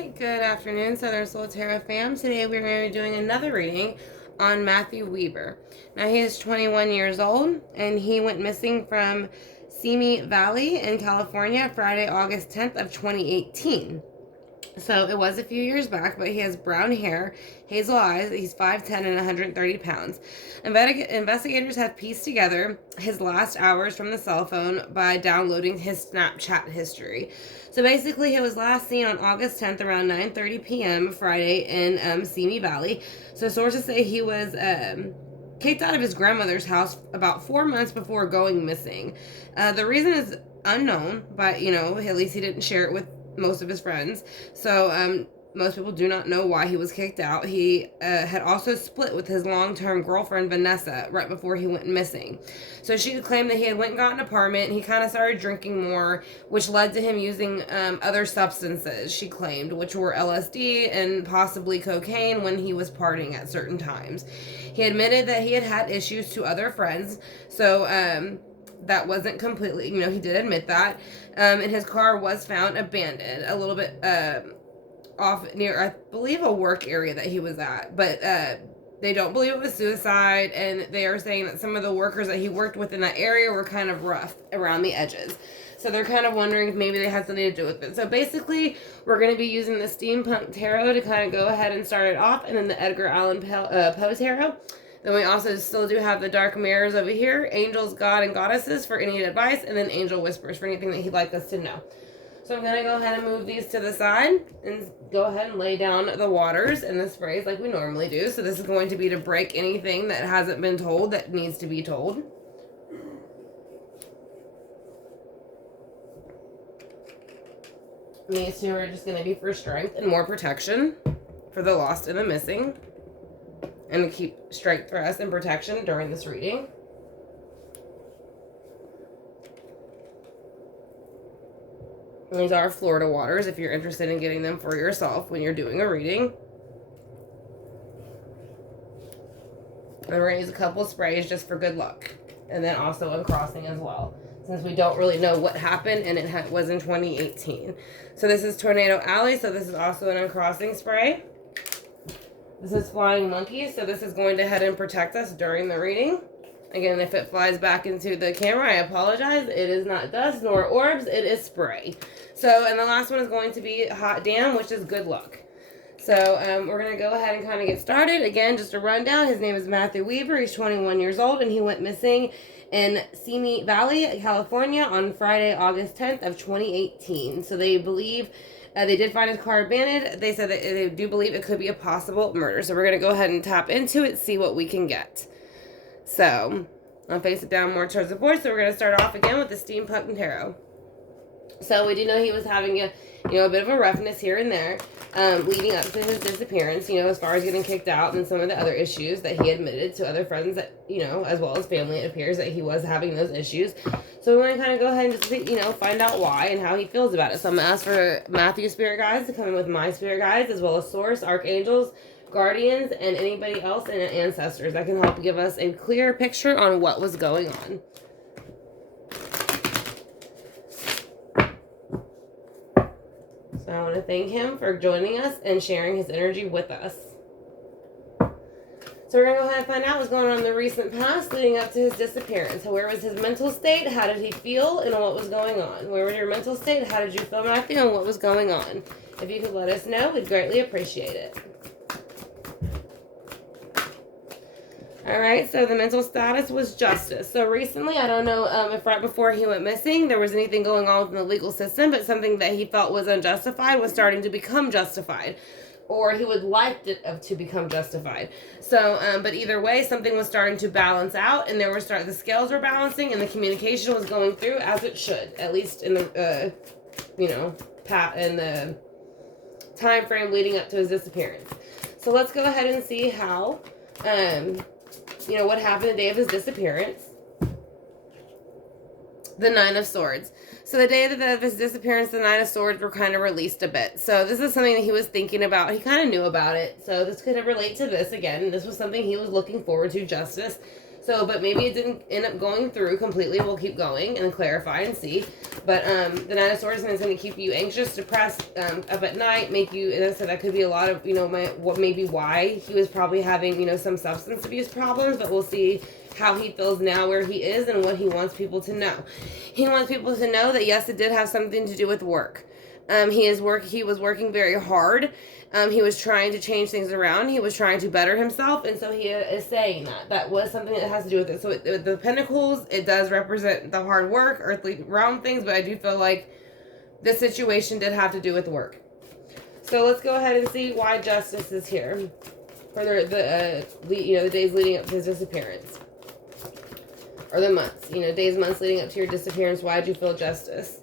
Alright, good afternoon, Southern Soul Tarot fam. Today we're going to be doing another reading on Matthew Weber. Now he is 21 years old and he went missing from Simi Valley in California Friday, August 10th of 2018. So it was a few years back, but he has brown hair, hazel eyes, he's 5'10 and 130 pounds. Investigators have pieced together his last hours from the cell phone by downloading his Snapchat history. So basically, he was last seen on August 10th around 9:30 p.m. Friday in Simi Valley. So sources say he was kicked out of his grandmother's house about 4 months before going missing. The reason is unknown, but at least he didn't share it with most of his friends. So most people do not know why he was kicked out. He had also split with his long-term girlfriend Vanessa right before he went missing. So she claimed that he had went and got an apartment. He kind of started drinking more, which led to him using other substances, she claimed, which were LSD and possibly cocaine when he was partying at certain times. He admitted that he had had issues to other friends. So that wasn't completely, he did admit that. And his car was found abandoned a little bit off near, I believe, a work area that he was at. But they don't believe it was suicide, and they are saying that some of the workers that he worked with in that area were kind of rough around the edges. So they're kind of wondering if maybe they had something to do with it. So basically, we're going to be using the Steampunk Tarot to kind of go ahead and start it off, and then the Edgar Allan Poe Tarot. Then we also still do have the Dark Mirrors over here, Angels, God, and Goddesses for any advice, and then Angel Whispers for anything that he'd like us to know. So I'm going to go ahead and move these to the side and go ahead and lay down the waters and the sprays like we normally do. So this is going to be to break anything that hasn't been told that needs to be told. These two are just going to be for strength and more protection for the lost and the missing, and to keep strength for us and protection during this reading. These are Florida waters if you're interested in getting them for yourself when you're doing a reading. And we're going to use a couple sprays just for good luck. And then also uncrossing as well, since we don't really know what happened and it was in 2018. So this is Tornado Alley, so this is also an uncrossing spray. This is Flying Monkeys, so this is going to head and protect us during the reading. Again, if it flies back into the camera, I apologize. It is not dust nor orbs, it is spray. So, and the last one is going to be Hot Damn, which is good luck. So, we're going to go ahead and kind of get started. Again, just a rundown. His name is Matthew Weber. He's 21 years old, and he went missing in Simi Valley, California on Friday, August 10th of 2018. So they believe... they did find his car abandoned. They said that they do believe it could be a possible murder. So we're going to go ahead and tap into it, see what we can get. So I'll face it down more towards the board. So we're going to start off again with the Steampunk Tarot. So we do know he was having a bit of a roughness here and there leading up to his disappearance, as far as getting kicked out and some of the other issues that he admitted to other friends that, as well as family. It appears that he was having those issues. So we want to kind of go ahead and just, find out why and how he feels about it. So I'm going to ask for Matthew's spirit guides to come in with my spirit guides, as well as source, archangels, guardians, and anybody else and ancestors that can help give us a clear picture on what was going on. So I want to thank him for joining us and sharing his energy with us. So we're going to go ahead and find out what's going on in the recent past leading up to his disappearance. So where was his mental state? How did he feel? And what was going on? Where was your mental state? How did you feel, Matthew? And what was going on? If you could let us know, we'd greatly appreciate it. Alright, so the mental status was justice. So recently, I don't know if right before he went missing, there was anything going on within the legal system, but something that he felt was unjustified was starting to become justified. Or he would like it to become justified. So, but either way, something was starting to balance out, and the scales were balancing, and the communication was going through as it should, at least in the, in the time frame leading up to his disappearance. So let's go ahead and see how, what happened the day of his disappearance. The Nine of Swords. So the day of his disappearance, the Nine of Swords were kind of released a bit. So this is something that he was thinking about. He kind of knew about it. So this could relate to this again. This was something he was looking forward to, justice. So, but maybe it didn't end up going through completely. We'll keep going and clarify and see. But the Nine of Swords is going to keep you anxious, depressed, up at night, make you, and so that could be a lot of, what maybe why he was probably having, some substance abuse problems, but we'll see how he feels now where he is and what he wants people to know. He wants people to know that yes, it did have something to do with work. He was working very hard. He was trying to change things around. He was trying to better himself. And so he is saying that was something that has to do with it. So the Pentacles, it does represent the hard work, earthly realm things, but I do feel like this situation did have to do with work. So let's go ahead and see why Justice is here for the days leading up to his disappearance. Or the months, days, months leading up to your disappearance. Why did you feel Justice?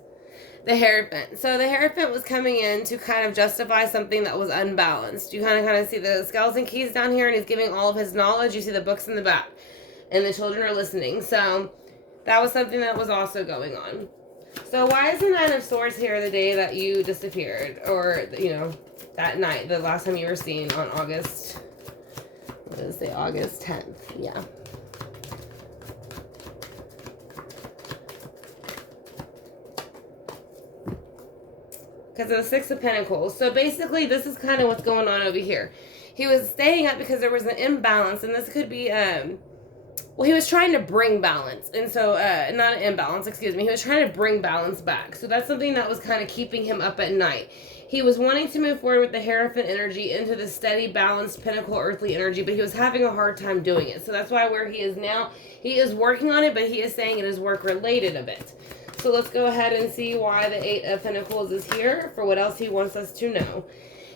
The Hierophant. So the Hierophant was coming in to kind of justify something that was unbalanced. You kind of see the skeleton keys down here, and he's giving all of his knowledge. You see the books in the back, and the children are listening. So that was something that was also going on. So why is the Nine of Swords here the day that you disappeared, or that night, the last time you were seen on August 10th? Yeah. Because of the Six of Pentacles. So basically, this is kind of what's going on over here. He was staying up because there was an imbalance, and this could be, he was trying to bring balance. And so, not an imbalance, excuse me. He was trying to bring balance back. So that's something that was kind of keeping him up at night. He was wanting to move forward with the Hierophant energy into the steady, balanced, pinnacle, earthly energy, but he was having a hard time doing it. So that's why where he is now, he is working on it, but he is saying it is work-related a bit. So let's go ahead and see why the Eight of Pentacles is here, for what else he wants us to know.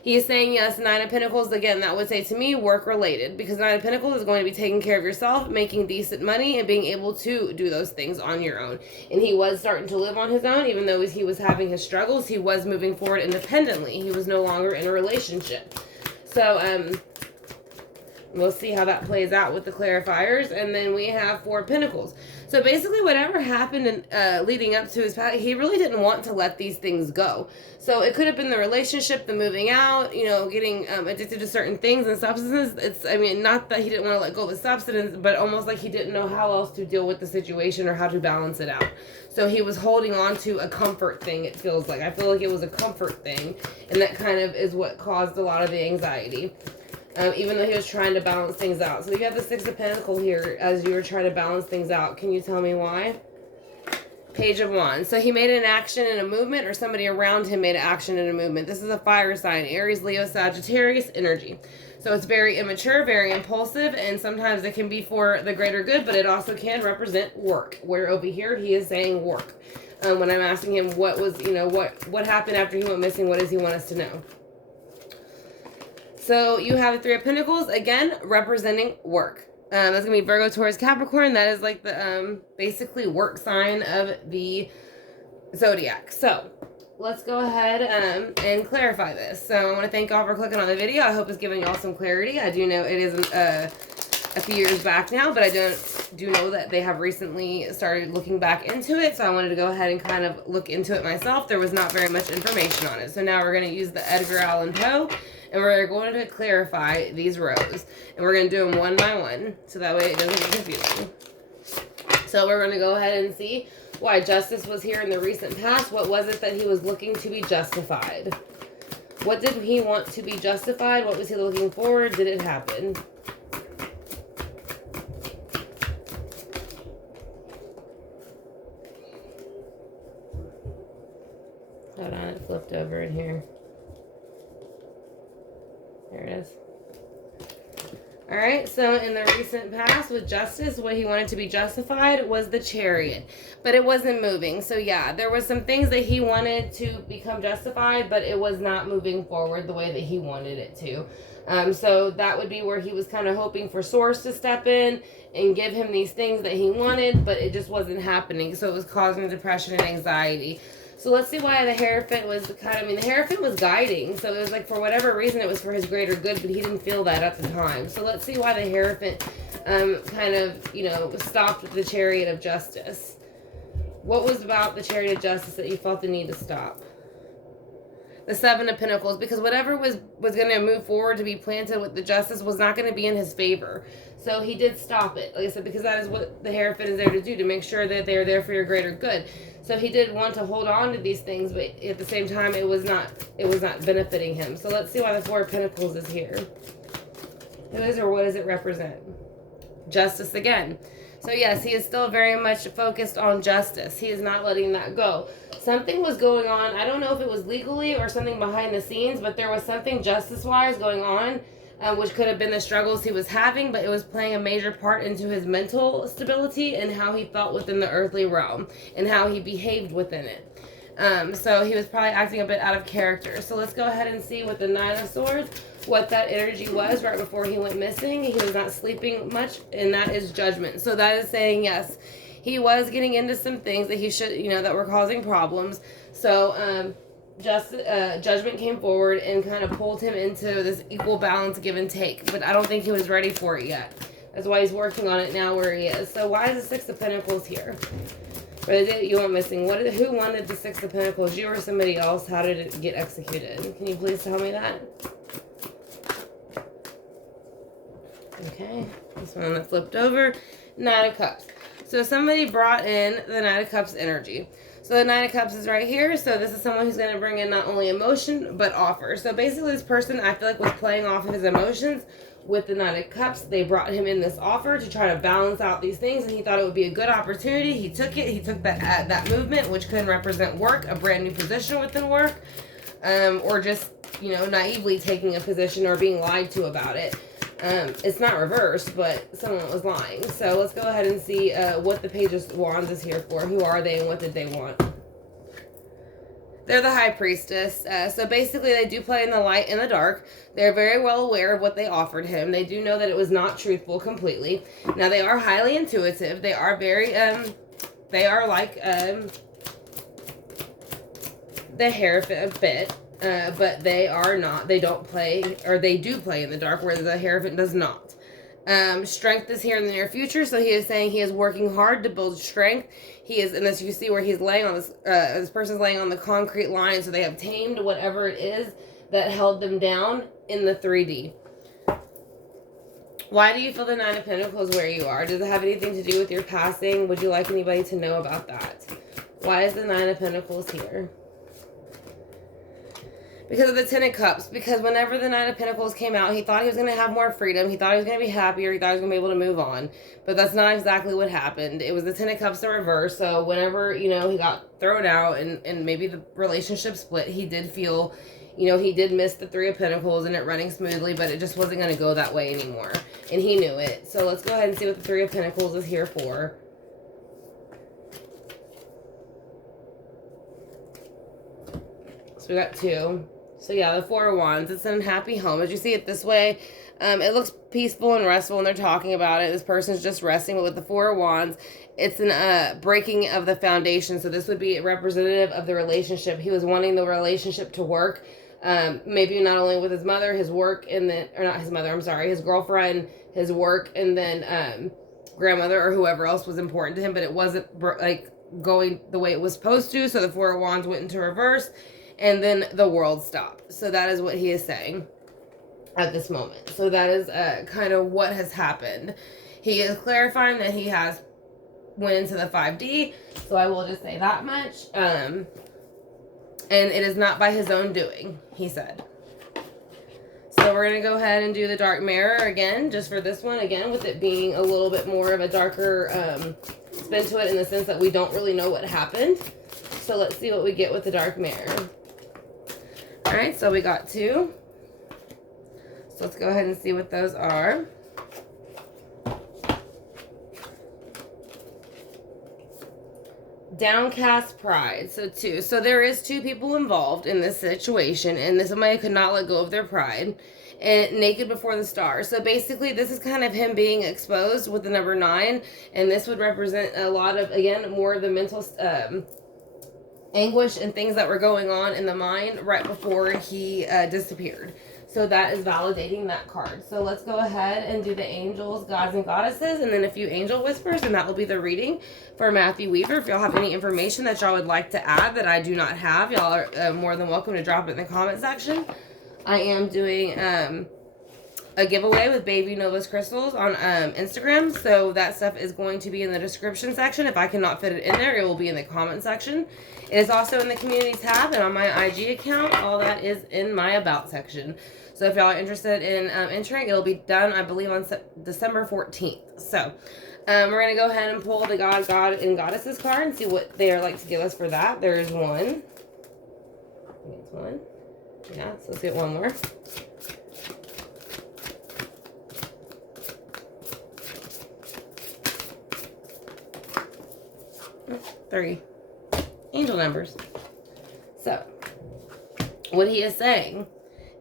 He is saying, yes, Nine of Pentacles, again, that would say to me, work-related, because Nine of Pentacles is going to be taking care of yourself, making decent money, and being able to do those things on your own. And he was starting to live on his own, even though he was having his struggles, he was moving forward independently. He was no longer in a relationship. So, we'll see how that plays out with the clarifiers. And then we have Four of Pentacles. So basically whatever happened in, leading up to his past, he really didn't want to let these things go. So it could have been the relationship, the moving out, getting addicted to certain things and substances. Not that he didn't want to let go of the substance, but almost like he didn't know how else to deal with the situation or how to balance it out. So he was holding on to a comfort thing, it feels like. I feel like it was a comfort thing, and that kind of is what caused a lot of the anxiety. Even though he was trying to balance things out. So you have the Six of Pentacles here as you were trying to balance things out. Can you tell me why? Page of Wands. So he made an action and a movement, or somebody around him made an action and a movement. This is a fire sign, Aries, Leo, Sagittarius energy. So it's very immature, very impulsive, and sometimes it can be for the greater good, but it also can represent work. Where over here he is saying work. When I'm asking him what was, what happened after he went missing, what does he want us to know? So you have the Three of Pentacles, again, representing work. That's going to be Virgo, Taurus, Capricorn. That is like the basically work sign of the zodiac. So let's go ahead and clarify this. So I want to thank y'all for clicking on the video. I hope it's giving y'all some clarity. I do know it is a few years back now, but I do know that they have recently started looking back into it. So I wanted to go ahead and kind of look into it myself. There was not very much information on it. So now we're going to use the Edgar Allan Poe. And we're going to clarify these rows. And we're going to do them one by one. So that way it doesn't get confusing. So we're going to go ahead and see why Justice was here in the recent past. What was it that he was looking to be justified? What did he want to be justified? What was he looking for? Did it happen? Hold on, it flipped over in here. There it is. Alright, so in the recent past with Justice, what he wanted to be justified was the Chariot. But it wasn't moving. So yeah, there was some things that he wanted to become justified, but it was not moving forward the way that he wanted it to. So that would be where he was kind of hoping for Source to step in and give him these things that he wanted, but it just wasn't happening. So it was causing depression and anxiety. So let's see why the Hierophant was the Hierophant was guiding. So it was like for whatever reason it was for his greater good, but he didn't feel that at the time. So let's see why the Hierophant kind of, stopped the Chariot of Justice. What was about the Chariot of Justice that you felt the need to stop? the Seven of Pentacles, because whatever was going to move forward to be planted with the Justice was not going to be in his favor. So he did stop it, like I said, because that is what the Hierophant is there to do, to make sure that they are there for your greater good. So he did want to hold on to these things, but at the same time, it was not benefiting him. So let's see why the Four of Pentacles is here. Who is, or what does it represent? Justice again. So yes, he is still very much focused on justice. He is not letting that go. Something was going on. I don't know if it was legally or something behind the scenes, but there was something justice-wise going on, which could have been the struggles he was having, but it was playing a major part into his mental stability and how he felt within the earthly realm and how he behaved within it. So he was probably acting a bit out of character. So let's go ahead and see with the Nine of Swords what that energy was right before he went missing. He was not sleeping much, and that is judgment. So that is saying, yes, he was getting into some things that he should, that were causing problems. So judgment came forward and kind of pulled him into this equal balance, give and take. But I don't think he was ready for it yet. That's why he's working on it now where he is. So why is the Six of Pentacles here? Or the day that you went missing, who wanted the Six of Pentacles? You or somebody else? How did it get executed? Can you please tell me that? Okay, this one that flipped over, Knight of Cups. So somebody brought in the Knight of Cups energy. So the Knight of Cups is right here. So this is someone who's going to bring in not only emotion, but offer. So basically this person, I feel like, was playing off of his emotions with the Knight of Cups. They brought him in this offer to try to balance out these things, and he thought it would be a good opportunity. He took it. He took that movement, which could represent work, a brand new position within work, or just, naively taking a position or being lied to about it. It's not reversed, but someone was lying. So let's go ahead and see what the Page of Wands is here for. Who are they and what did they want? They're the High Priestess. So basically they do play in the light and the dark. They're very well aware of what they offered him. They do know that it was not truthful completely. Now they are highly intuitive. They are very, they are like the Hierophant a bit. But they are not, they don't play, or they do play in the dark, where the Hierophant does not. Strength is here in the near future, so he is saying he is working hard to build strength. He is, and as you see where he's laying on this, this person's laying on the concrete line, so they have tamed whatever it is that held them down in the 3D. Why do you feel the Nine of Pentacles where you are? Does it have anything to do with your passing? Would you like anybody to know about that? Why is the Nine of Pentacles here? Because of the Ten of Cups. Because whenever the Nine of Pentacles came out, he thought he was going to have more freedom. He thought he was going to be happier. He thought he was going to be able to move on. But that's not exactly what happened. It was the Ten of Cups in reverse. So whenever, he got thrown out and maybe the relationship split, he did feel, he did miss the Three of Pentacles and it running smoothly. But it just wasn't going to go that way anymore. And he knew it. So let's go ahead and see what the Three of Pentacles is here for. So we got two. So yeah, the Four of Wands. It's an unhappy home. As you see it this way, it looks peaceful and restful and they're talking about it. This person's just resting. But with the Four of Wands, it's an breaking of the foundation. So this would be representative of the relationship. He was wanting the relationship to work. Maybe not only with his mother, his work, and then, or not his mother, I'm sorry, his girlfriend, his work, and then grandmother or whoever else was important to him. But it wasn't like going the way it was supposed to. So the Four of Wands went into reverse. And then the world stopped. So that is what he is saying at this moment. So that is kind of what has happened. He is clarifying that he has went into the 5D. So I will just say that much. And it is not by his own doing, he said. So we're going to go ahead and do the Dark Mirror again, just for this one. Again, with it being a little bit more of a darker spin to it in the sense that we don't really know what happened. So let's see what we get with the Dark Mirror. All right, so we got two. So let's go ahead and see what those are. Downcast pride. So two. So there is two people involved in this situation, and this somebody could not let go of their pride. And naked before the stars. So basically, this is kind of him being exposed with the number 9, and this would represent a lot of, again, more of the mental anguish and things that were going on in the mind right before he disappeared. So that is validating that card. So let's go ahead and do the angels, gods, and goddesses, and then a few angel whispers, and that will be the reading for Matthew Weaver. If y'all have any information that y'all would like to add that I do not have, y'all are more than welcome to drop it in the comment section. I am doing a giveaway with Baby Nova's crystals on Instagram, so that stuff is going to be in the description section. If I cannot fit it in there, it will be in the comment section. It is also in the community tab, and on my IG account, all that is in my about section. So if y'all are interested in entering, it'll be done, I believe, on December 14th. So we're going to go ahead and pull the God, and Goddesses card and see what they are like to give us for that. There is one. That's one. Yeah, so let's get one more. Three. Angel numbers. So, what he is saying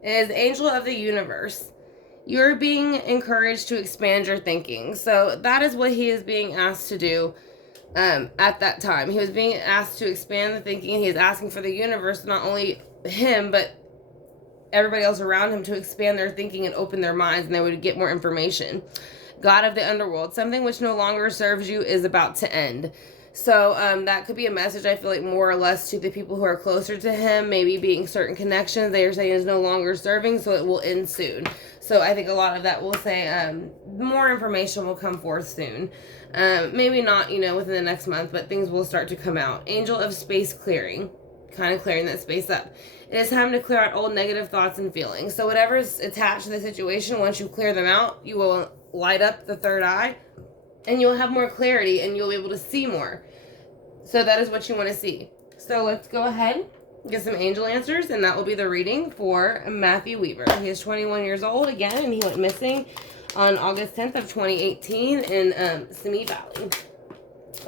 is, angel of the universe, you're being encouraged to expand your thinking. So that is what he is being asked to do at that time. He was being asked to expand the thinking. He is asking for the universe, not only him, but everybody else around him, to expand their thinking and open their minds, and they would get more information. God of the underworld, something which no longer serves you is about to end. So that could be a message, I feel like, more or less to the people who are closer to him, maybe being certain connections they are saying is no longer serving, so it will end soon. So I think a lot of that will say more information will come forth soon. Maybe not, within the next month, but things will start to come out. Angel of space clearing, kind of clearing that space up. It is time to clear out old negative thoughts and feelings. So whatever is attached to the situation, once you clear them out, you will light up the third eye, and you'll have more clarity, and you'll be able to see more. So that is what you want to see. So let's go ahead, get some angel answers, and that will be the reading for Matthew Weaver. He is 21 years old again, and he went missing on August 10th of 2018 in Simi Valley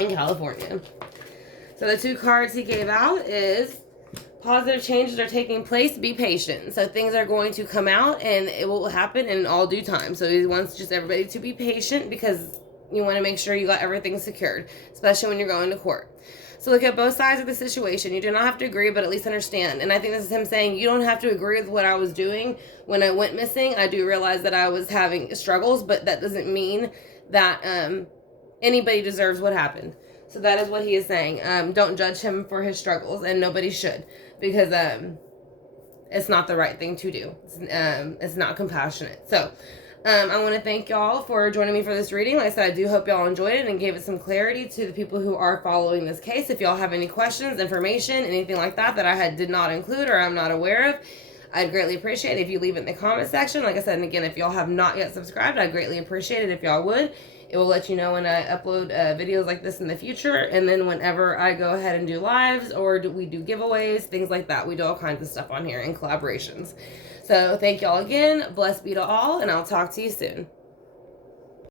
in California. So the two cards he gave out is positive changes are taking place. Be patient. So things are going to come out, and it will happen in all due time. So he wants just everybody to be patient, because you want to make sure you got everything secured, especially when you're going to court. So look at both sides of the situation. You do not have to agree, but at least understand. And I think this is him saying, you don't have to agree with what I was doing when I went missing. I do realize that I was having struggles, but that doesn't mean that anybody deserves what happened. So that is what he is saying. Don't judge him for his struggles, and nobody should, because it's not the right thing to do. It's not compassionate. So I want to thank y'all for joining me for this reading. Like I said, I do hope y'all enjoyed it and gave it some clarity to the people who are following this case. If y'all have any questions, information, anything like that I did not include or I'm not aware of, I'd greatly appreciate it if you leave it in the comment section. Like I said, and again, if y'all have not yet subscribed, I'd greatly appreciate it if y'all would. It will let you know when I upload videos like this in the future, and then whenever I go ahead and do lives, or we do giveaways, things like that. We do all kinds of stuff on here and collaborations. So thank y'all again. Blessed be to all, and I'll talk to you soon.